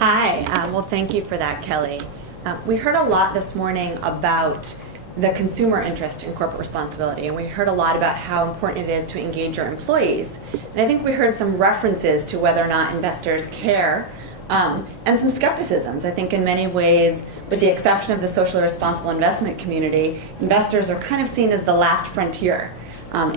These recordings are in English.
Hi, well thank you for that, Kelly. We heard a lot this morning about the consumer interest in corporate responsibility, and we heard a lot about how important it is to engage your employees. And I think we heard some references to whether or not investors care, and some skepticisms. I think in many ways, with the exception of the socially responsible investment community, investors are kind of seen as the last frontier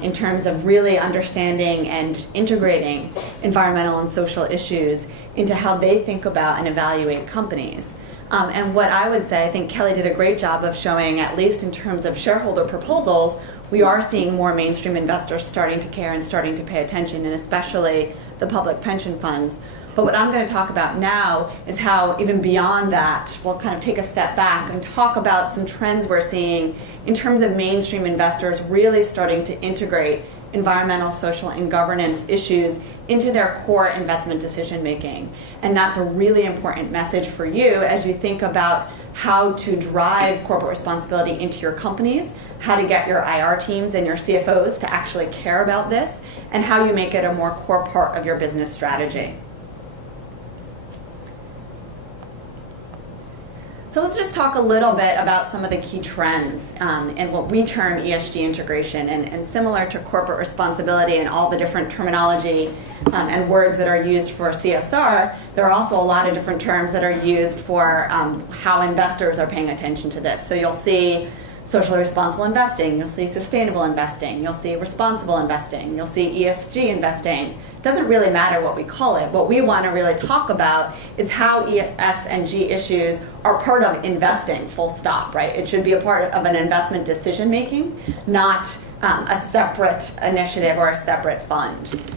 in terms of really understanding and integrating environmental and social issues into how they think about and evaluate companies. And what I would say, I think Kelly did a great job of showing, at least in terms of shareholder proposals, we are seeing more mainstream investors starting to care and starting to pay attention, and especially the public pension funds. But what I'm going to talk about now is how, even beyond that, we'll kind of take a step back and talk about some trends we're seeing in terms of mainstream investors really starting to integrate environmental, social, and governance issues into their core investment decision making. And that's a really important message for you as you think about how to drive corporate responsibility into your companies, how to get your IR teams and your CFOs to actually care about this, and how you make it a more core part of your business strategy. So let's just talk a little bit about some of the key trends and what we term ESG integration. And similar to corporate responsibility and all the different terminology and words that are used for CSR, there are also a lot of different terms that are used for how investors are paying attention to this. So you'll see socially responsible investing, you'll see sustainable investing, you'll see responsible investing, you'll see ESG investing. It doesn't really matter what we call it. What we want to really talk about is how ES and G issues are part of investing, full stop, right? It should be a part of an investment decision making, not a separate initiative or a separate fund.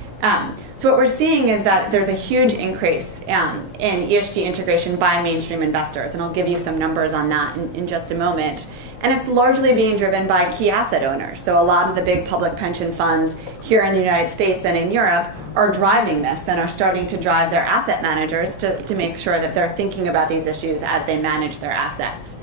So what we're seeing is that there's a huge increase in ESG integration by mainstream investors, and I'll give you some numbers on that in just a moment. And it's largely being driven by key asset owners. So a lot of the big public pension funds here in the United States and in Europe are driving this and are starting to drive their asset managers to make sure that they're thinking about these issues as they manage their assets.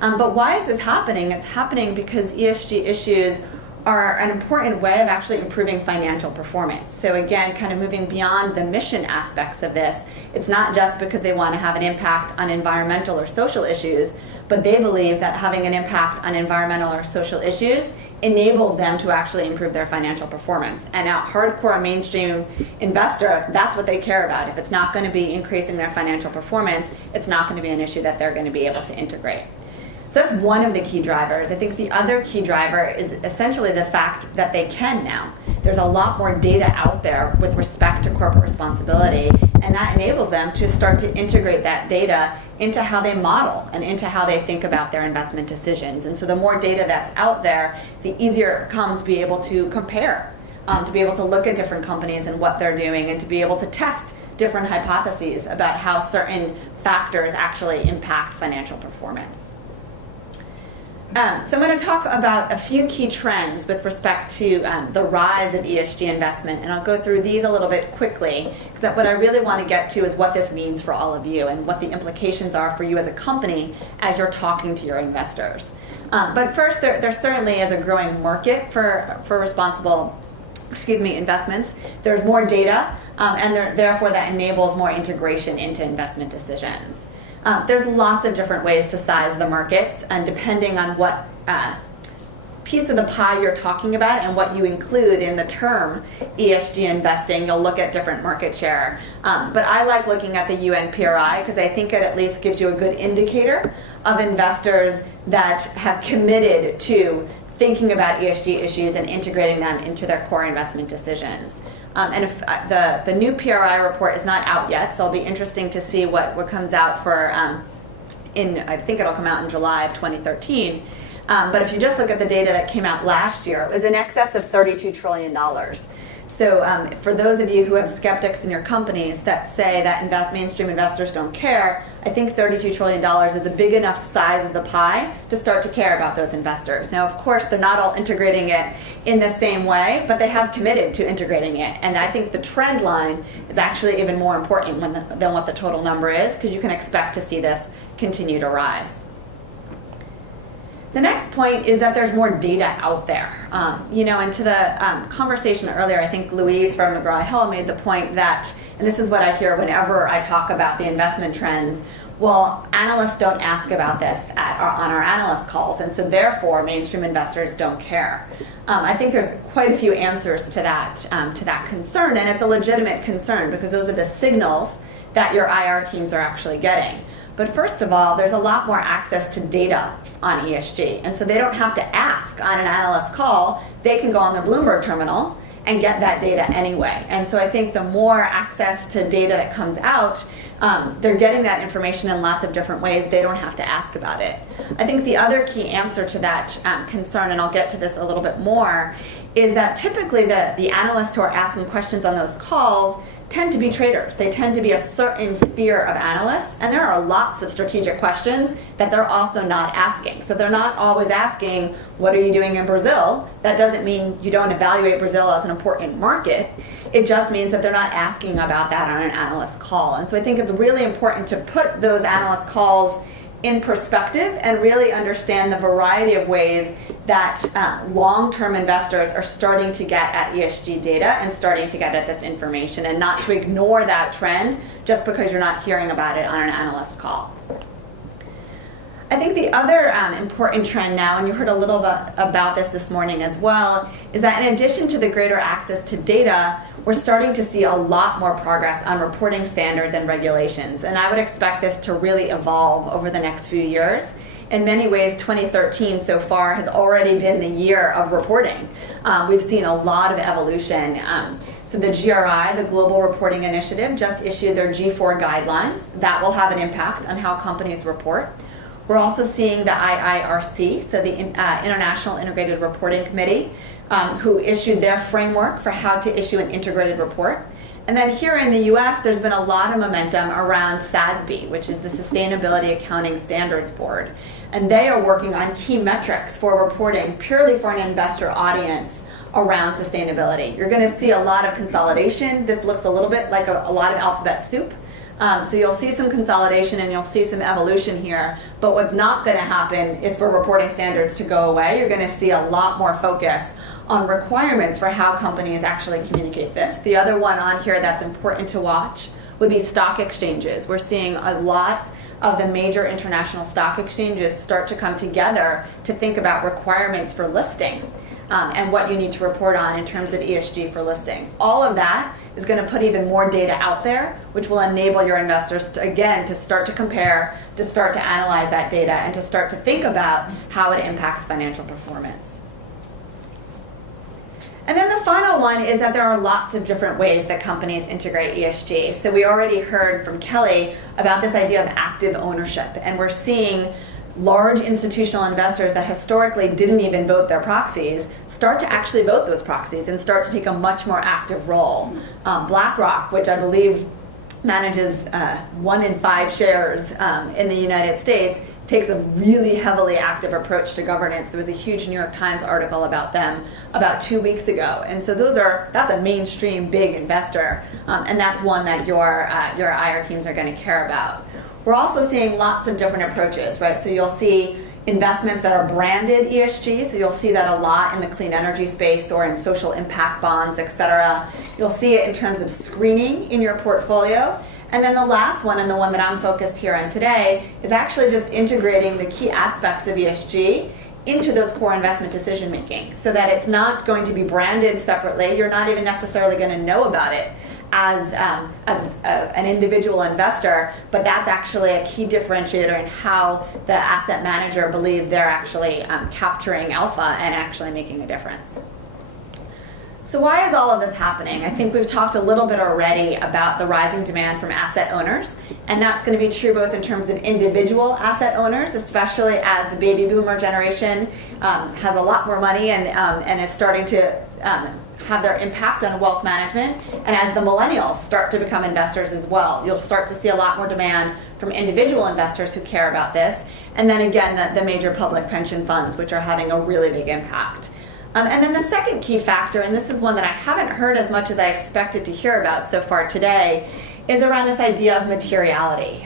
But why is this happening? It's happening because ESG issues are an important way of actually improving financial performance. So again, kind of moving beyond the mission aspects of this, it's not just because they want to have an impact on environmental or social issues, but they believe that having an impact on environmental or social issues enables them to actually improve their financial performance. And a hardcore mainstream investor, that's what they care about. If it's not going to be increasing their financial performance, it's not going to be an issue that they're going to be able to integrate. So that's one of the key drivers. I think the other key driver is essentially the fact that they can now. There's a lot more data out there with respect to corporate responsibility, and that enables them to start to integrate that data into how they model and into how they think about their investment decisions. And so the more data that's out there, the easier it becomes to be able to compare, to be able to look at different companies and what they're doing, and to be able to test different hypotheses about how certain factors actually impact financial performance. So I'm going to talk about a few key trends with respect to the rise of ESG investment, and I'll go through these a little bit quickly, because what I really want to get to is what this means for all of you and what the implications are for you as a company as you're talking to your investors. But first, there certainly is a growing market for responsible investments. There's more data, and therefore that enables more integration into investment decisions. There's lots of different ways to size the markets, and depending on what piece of the pie you're talking about and what you include in the term ESG investing, you'll look at different market share. But I like looking at the UN PRI because I think it at least gives you a good indicator of investors that have committed to thinking about ESG issues and integrating them into their core investment decisions. And if the new PRI report is not out yet, so it'll be interesting to see what comes out for, I think it'll come out in July of 2013. But if you just look at the data that came out last year, it was in excess of $32 trillion. So for those of you who have skeptics in your companies that say that mainstream investors don't care, I think $32 trillion is a big enough size of the pie to start to care about those investors. Now, of course, they're not all integrating it in the same way, but they have committed to integrating it. And I think the trend line is actually even more important than what the total number is, because you can expect to see this continue to rise. The next point is that there's more data out there. And to the conversation earlier, I think Louise from McGraw-Hill made the point that, and this is what I hear whenever I talk about the investment trends, well, analysts don't ask about this on our analyst calls, and so therefore mainstream investors don't care. I think there's quite a few answers to that concern, and it's a legitimate concern because those are the signals that your IR teams are actually getting. But first of all, there's a lot more access to data on ESG, and so they don't have to ask on an analyst call. They can go on their Bloomberg terminal and get that data anyway. And so I think the more access to data that comes out, they're getting that information in lots of different ways. They don't have to ask about it. I think the other key answer to that concern, and I'll get to this a little bit more, is that typically the analysts who are asking questions on those calls tend to be traders. They tend to be a certain sphere of analysts, and there are lots of strategic questions that they're also not asking. So they're not always asking, what are you doing in Brazil? That doesn't mean you don't evaluate Brazil as an important market. It just means that they're not asking about that on an analyst call. And so I think it's really important to put those analyst calls in perspective and really understand the variety of ways that long-term investors are starting to get at ESG data and starting to get at this information, and not to ignore that trend just because you're not hearing about it on an analyst call. I think the other important trend now, and you heard a little bit about this morning as well, is that in addition to the greater access to data, we're starting to see a lot more progress on reporting standards and regulations. And I would expect this to really evolve over the next few years. In many ways, 2013 so far has already been the year of reporting. We've seen a lot of evolution. So the GRI, the Global Reporting Initiative, just issued their G4 guidelines. That will have an impact on how companies report. We're also seeing the IIRC, so the International Integrated Reporting Committee, who issued their framework for how to issue an integrated report. And then here in the US, there's been a lot of momentum around SASB, which is the Sustainability Accounting Standards Board. And they are working on key metrics for reporting purely for an investor audience around sustainability. You're going to see a lot of consolidation. This looks a little bit like a lot of alphabet soup. So you'll see some consolidation and you'll see some evolution here, but what's not going to happen is for reporting standards to go away. You're going to see a lot more focus on requirements for how companies actually communicate this. The other one on here that's important to watch would be stock exchanges. We're seeing a lot of the major international stock exchanges start to come together to think about requirements for listing. And what you need to report on in terms of ESG for listing. All of that is going to put even more data out there, which will enable your investors to, again, to start to compare, to start to analyze that data, and to start to think about how it impacts financial performance. And then the final one is that there are lots of different ways that companies integrate ESG. So we already heard from Kelly about this idea of active ownership, and we're seeing large institutional investors that historically didn't even vote their proxies start to actually vote those proxies and start to take a much more active role. BlackRock, which I believe manages 1 in 5 shares in the United States, takes a really heavily active approach to governance. There was a huge New York Times article about them about 2 weeks ago. And so that's a mainstream big investor, and that's one that your IR teams are going to care about. We're also seeing lots of different approaches, right? So you'll see investments that are branded ESG, so you'll see that a lot in the clean energy space or in social impact bonds, et cetera. You'll see it in terms of screening in your portfolio. And then the last one, and the one that I'm focused here on today, is actually just integrating the key aspects of ESG into those core investment decision making, so that it's not going to be branded separately. You're not even necessarily going to know about it as an individual investor, but that's actually a key differentiator in how the asset manager believes they're actually capturing alpha and actually making a difference. So why is all of this happening? I think we've talked a little bit already about the rising demand from asset owners, and that's going to be true both in terms of individual asset owners, especially as the baby boomer generation has a lot more money and is starting to have their impact on wealth management, and as the millennials start to become investors as well. You'll start to see a lot more demand from individual investors who care about this, and then again the major public pension funds, which are having a really big impact. And then the second key factor, and this is one that I haven't heard as much as I expected to hear about so far today, is around this idea of materiality.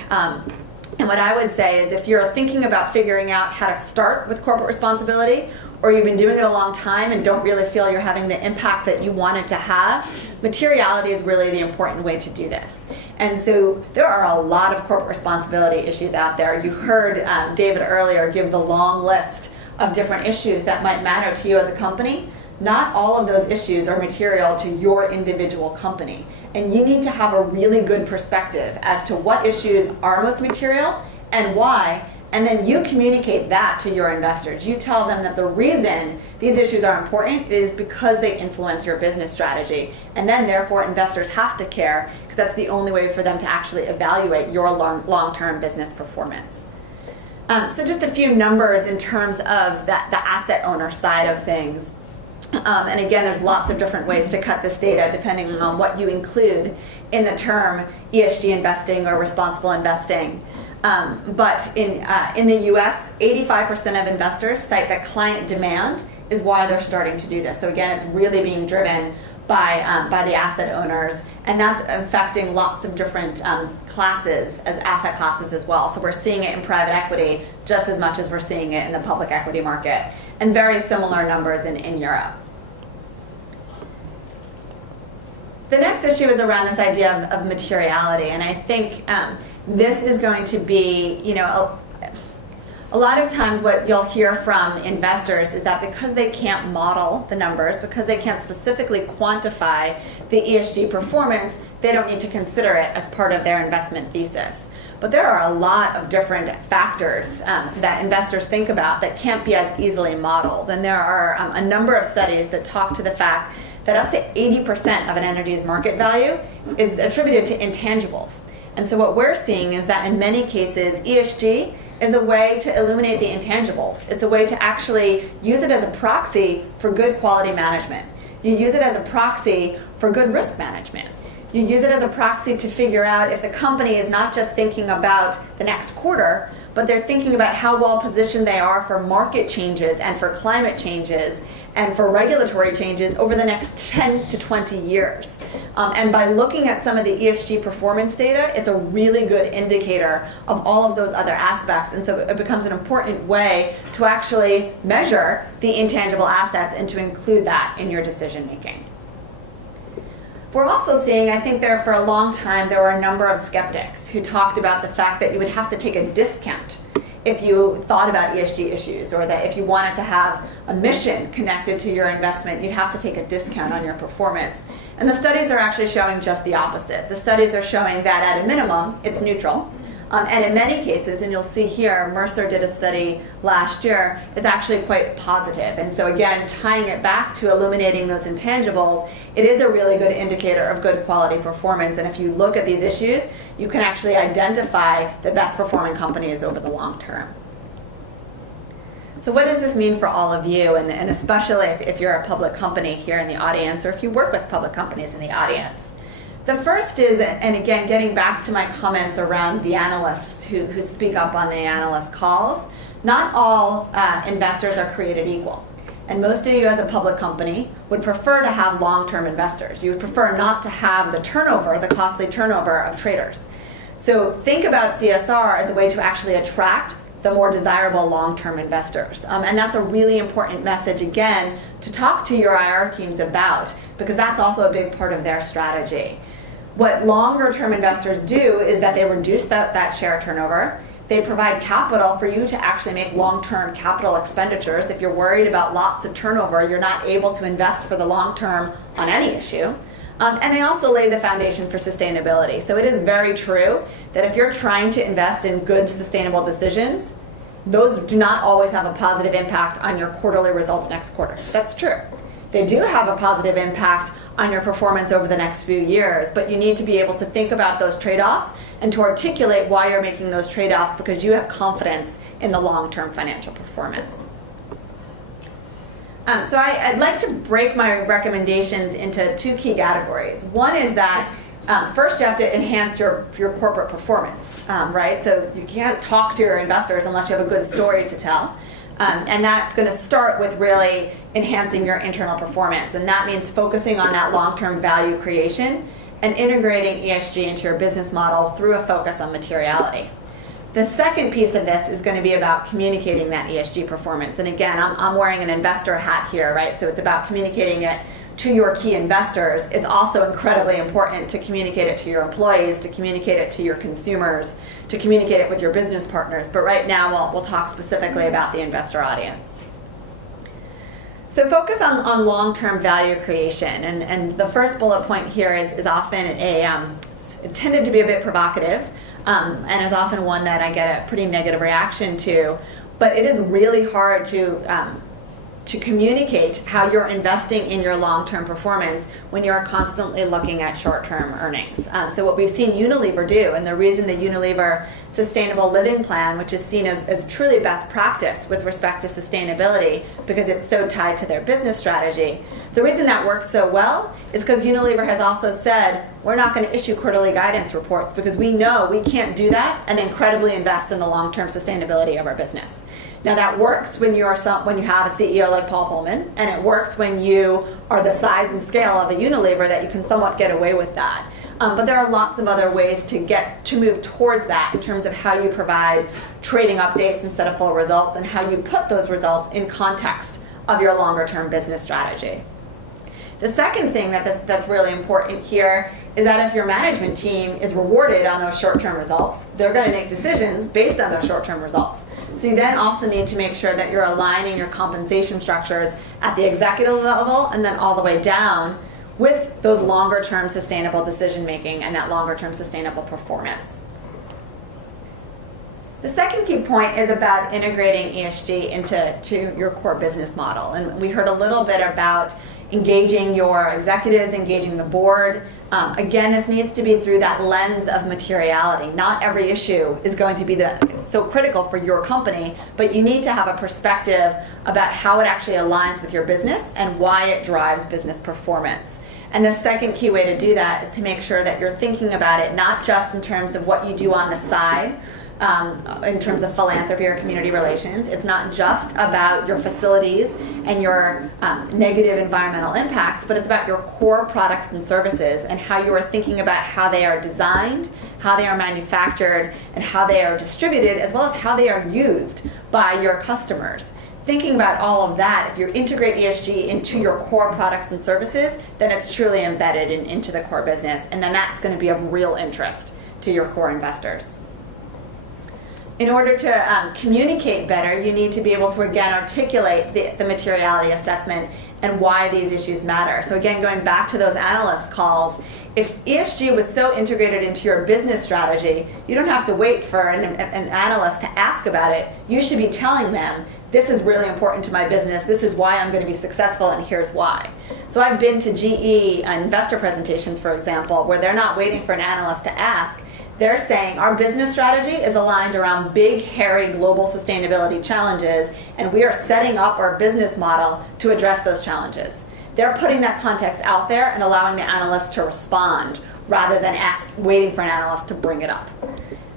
And what I would say is if you're thinking about figuring out how to start with corporate responsibility, or you've been doing it a long time and don't really feel you're having the impact that you want it to have, materiality is really the important way to do this. And so there are a lot of corporate responsibility issues out there. You heard David earlier give the long list of different issues that might matter to you as a company. Not all of those issues are material to your individual company. And you need to have a really good perspective as to what issues are most material and why. And then you communicate that to your investors. You tell them that the reason these issues are important is because they influence your business strategy. And then therefore investors have to care because that's the only way for them to actually evaluate your long-term business performance. So just a few numbers in terms of the asset owner side of things. And again, there's lots of different ways to cut this data depending on what you include in the term ESG investing or responsible investing. But in the US, 85% of investors cite that client demand is why they're starting to do this. So again, it's really being driven by the asset owners, and that's affecting lots of different classes, as asset classes as well. So we're seeing it in private equity just as much as we're seeing it in the public equity market, and very similar numbers in Europe. The next issue is around this idea of materiality, and I think this is going to be, a lot of times what you'll hear from investors is that because they can't model the numbers, because they can't specifically quantify the ESG performance, they don't need to consider it as part of their investment thesis. But there are a lot of different factors that investors think about that can't be as easily modeled, and there are a number of studies that talk to the fact that up to 80% of an entity's market value is attributed to intangibles. And so what we're seeing is that in many cases, ESG is a way to illuminate the intangibles. It's a way to actually use it as a proxy for good quality management. You use it as a proxy for good risk management. You use it as a proxy to figure out if the company is not just thinking about the next quarter, but they're thinking about how well positioned they are for market changes and for climate changes and for regulatory changes over the next 10 to 20 years. And by looking at some of the ESG performance data, it's a really good indicator of all of those other aspects. And so it becomes an important way to actually measure the intangible assets and to include that in your decision making. We're also seeing, I think for a long time, there were a number of skeptics who talked about the fact that you would have to take a discount if you thought about ESG issues, or that if you wanted to have a mission connected to your investment, you'd have to take a discount on your performance. And the studies are actually showing just the opposite. The studies are showing that at a minimum, it's neutral. And in many cases, and you'll see here, Mercer did a study last year, it's actually quite positive. And so again, tying it back to illuminating those intangibles, it is a really good indicator of good quality performance. And if you look at these issues, you can actually identify the best performing companies over the long term. So what does this mean for all of you, and especially if you're a public company here in the audience, or if you work with public companies in the audience? The first is, and again, getting back to my comments around the analysts who speak up on the analyst calls, not all investors are created equal. And most of you as a public company would prefer to have long-term investors. You would prefer not to have the turnover, the costly turnover of traders. So think about CSR as a way to actually attract the more desirable long-term investors. And that's a really important message, again, to talk to your IR teams about, because that's also a big part of their strategy. What longer-term investors do is that they reduce that share turnover. They provide capital for you to actually make long-term capital expenditures. If you're worried about lots of turnover, you're not able to invest for the long term on any issue. And they also lay the foundation for sustainability. So it is very true that if you're trying to invest in good, sustainable decisions, those do not always have a positive impact on your quarterly results next quarter. That's true. They do have a positive impact on your performance over the next few years, but you need to be able to think about those trade-offs and to articulate why you're making those trade-offs, because you have confidence in the long-term financial performance. So I'd like to break my recommendations into two key categories. One is that first you have to enhance your corporate performance, right? So you can't talk to your investors unless you have a good story to tell. And that's going to start with really enhancing your internal performance. And that means focusing on that long-term value creation and integrating ESG into your business model through a focus on materiality. The second piece of this is going to be about communicating that ESG performance. And again, I'm wearing an investor hat here, right? So it's about communicating it to your key investors. It's also incredibly important to communicate it to your employees, to communicate it to your consumers, to communicate it with your business partners. But right now, we'll talk specifically about the investor audience. So focus on long-term value creation. And the first bullet point here is often it's intended to be a bit provocative, and is often one that I get a pretty negative reaction to. But it is really hard to communicate how you're investing in your long-term performance when you're constantly looking at short-term earnings. So what we've seen Unilever do, and the reason the Unilever Sustainable Living Plan, which is seen as truly best practice with respect to sustainability because it's so tied to their business strategy, the reason that works so well is because Unilever has also said, we're not going to issue quarterly guidance reports because we know we can't do that and incredibly invest in the long-term sustainability of our business. Now that works when you have a CEO like Paul Pullman, and it works when you are the size and scale of a Unilever that you can somewhat get away with that. But there are lots of other ways to move towards that in terms of how you provide trading updates instead of full results, and how you put those results in context of your longer term business strategy. The second thing that's really important here is that if your management team is rewarded on those short-term results, they're going to make decisions based on those short-term results. So you then also need to make sure that you're aligning your compensation structures at the executive level and then all the way down with those longer-term sustainable decision-making and that longer-term sustainable performance. The second key point is about integrating ESG into your core business model. And we heard a little bit about engaging your executives, engaging the board. Again, this needs to be through that lens of materiality. Not every issue is going to be so critical for your company, but you need to have a perspective about how it actually aligns with your business and why it drives business performance. And the second key way to do that is to make sure that you're thinking about it not just in terms of what you do on the side, in terms of philanthropy or community relations. It's not just about your facilities and your negative environmental impacts, but it's about your core products and services and how you are thinking about how they are designed, how they are manufactured, and how they are distributed, as well as how they are used by your customers. Thinking about all of that, if you integrate ESG into your core products and services, then it's truly embedded into the core business, and then that's going to be of real interest to your core investors. In order to communicate better, you need to be able to, again, articulate the materiality assessment and why these issues matter. So again, going back to those analyst calls, if ESG was so integrated into your business strategy, you don't have to wait for an analyst to ask about it. You should be telling them, this is really important to my business, this is why I'm going to be successful, and here's why. So I've been to GE investor presentations, for example, where they're not waiting for an analyst to ask. They're saying our business strategy is aligned around big, hairy global sustainability challenges, and we are setting up our business model to address those challenges. They're putting that context out there and allowing the analyst to respond rather than waiting for an analyst to bring it up.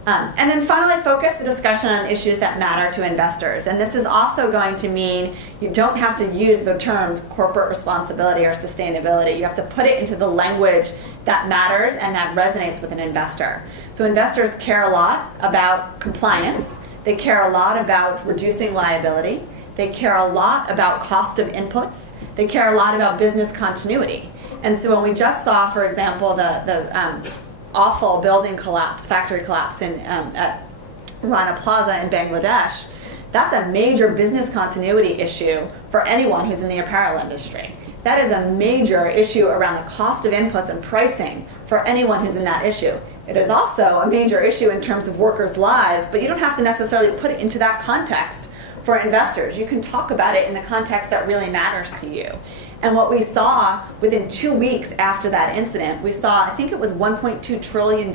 And then finally, focus the discussion on issues that matter to investors. And this is also going to mean you don't have to use the terms corporate responsibility or sustainability. You have to put it into the language that matters and that resonates with an investor. So investors care a lot about compliance. They care a lot about reducing liability. They care a lot about cost of inputs. They care a lot about business continuity. And so when we just saw, for example, the awful building collapse, factory collapse at Rana Plaza in Bangladesh, that's a major business continuity issue for anyone who's in the apparel industry. That is a major issue around the cost of inputs and pricing for anyone who's in that issue. It is also a major issue in terms of workers' lives, but you don't have to necessarily put it into that context for investors. You can talk about it in the context that really matters to you. And what we saw within 2 weeks after that incident, we saw, I think it was $1.2 trillion.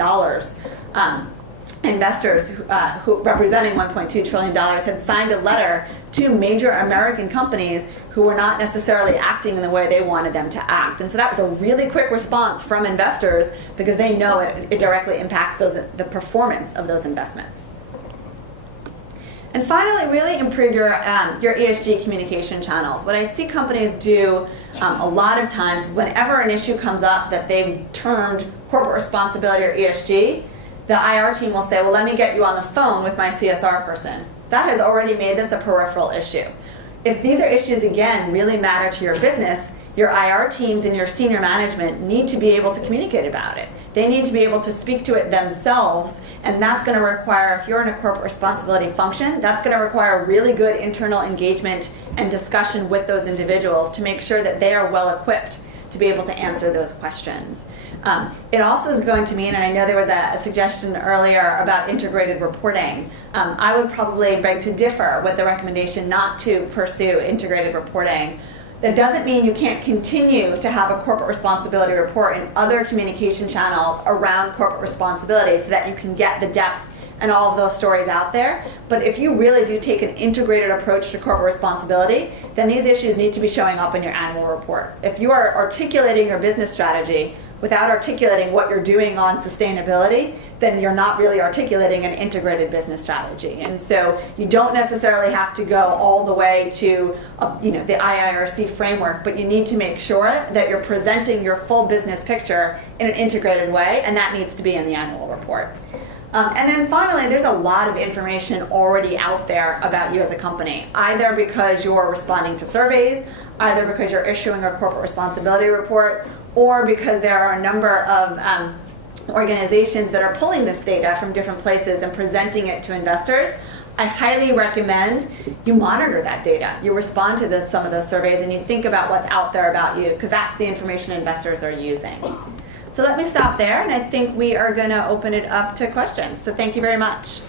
Investors who representing $1.2 trillion had signed a letter to major American companies who were not necessarily acting in the way they wanted them to act. And so that was a really quick response from investors because they know it directly impacts the performance of those investments. And finally, really improve your ESG communication channels. What I see companies do a lot of times is whenever an issue comes up that they've termed corporate responsibility or ESG, the IR team will say, well, let me get you on the phone with my CSR person. That has already made this a peripheral issue. If these are issues, again, really matter to your business, your IR teams and your senior management need to be able to communicate about it. They need to be able to speak to it themselves, and that's going to require, if you're in a corporate responsibility function, that's going to require really good internal engagement and discussion with those individuals to make sure that they are well equipped to be able to answer those questions. It also is going to mean, and I know there was a suggestion earlier about integrated reporting. I would probably beg to differ with the recommendation not to pursue integrated reporting. That doesn't mean you can't continue to have a corporate responsibility report and other communication channels around corporate responsibility so that you can get the depth and all of those stories out there. But if you really do take an integrated approach to corporate responsibility, then these issues need to be showing up in your annual report. If you are articulating your business strategy without articulating what you're doing on sustainability, then you're not really articulating an integrated business strategy. And so you don't necessarily have to go all the way to the IIRC framework, but you need to make sure that you're presenting your full business picture in an integrated way, and that needs to be in the annual report. And then finally, there's a lot of information already out there about you as a company, either because you're responding to surveys, either because you're issuing a corporate responsibility report, or because there are a number of organizations that are pulling this data from different places and presenting it to investors. I highly recommend you monitor that data. You respond to some of those surveys and you think about what's out there about you, because that's the information investors are using. So let me stop there, and I think we are going to open it up to questions. So thank you very much.